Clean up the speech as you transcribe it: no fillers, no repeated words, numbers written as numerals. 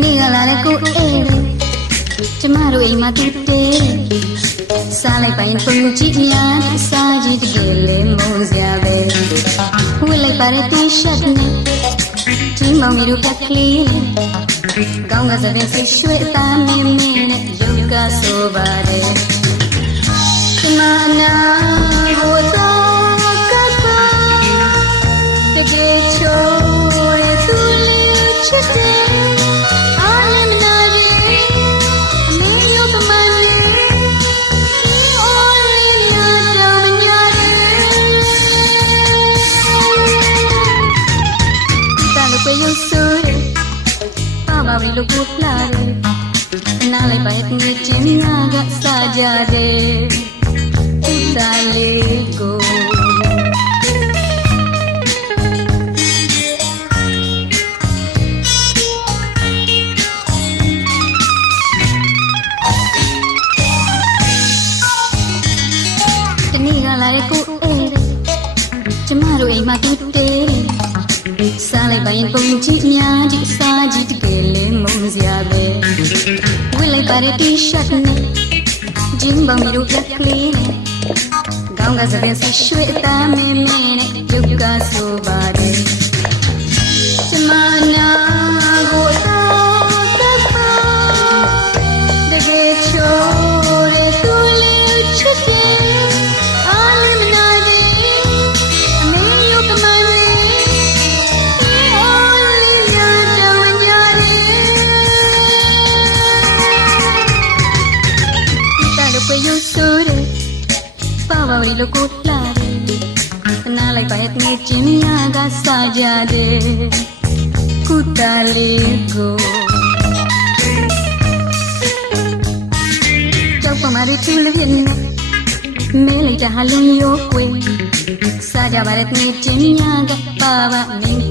နေ့ကလာတဲ့ကိုအေးကျမတို့အိမ်မှာတူတေးစားလိုက်ပိုင်ပုံကြည့်များစားကြည့်တကယ်လေးမုန်းစရာပဲဝစ်လိုက်ပါတဲ့တီရှပ်နဲ့ဒီမောင်မီတို့ကကလေးကောင်းကစားတဲ့ဆိတ်ရွှေသားမင်းမင်းနဲ့ရုပ်ကဆိုပါတယ်ဒီမနာကိုတော့ကပါတကယ်ချိုးရသူလေးချစ်တယ်ဘာဝီလိုကိုလာတယ်နားလိုက်ပါရဲ့ငယ်ချင်းများကစားကြတယ်ဥတာလေးကိုတနေ့ကလာတဲ့ကိုအေးကျမတို့အိမ်မှာတူတေးစားလိုက်ပါရင်ပုံကြည့်များကြည့်စားကြည့်တကယ်လေးမုန်းစရာပဲဝစ်လိုက်ပါတဲ့တီရှပ်နဲ့ဂျင်းဘောင်မီတို့ကကလေးကောင်းကစားတဲ့ဆိတ်ရွှေသားမင်းမင်းနဲ့ရုပ်ကဆိုပါတယ်ကျမနာကိုတော့တပါတကယ်ချိုးတဲ့သူလေးချစ်တယ်you stood it Pava ri lo ko la de na lai pa et ne chin ya ga sa ja de ku ta le ko chau pa ma ri tu le vien ne me le ja ha lung yo kwe sa ja ba et ne chin ya ga pa ba min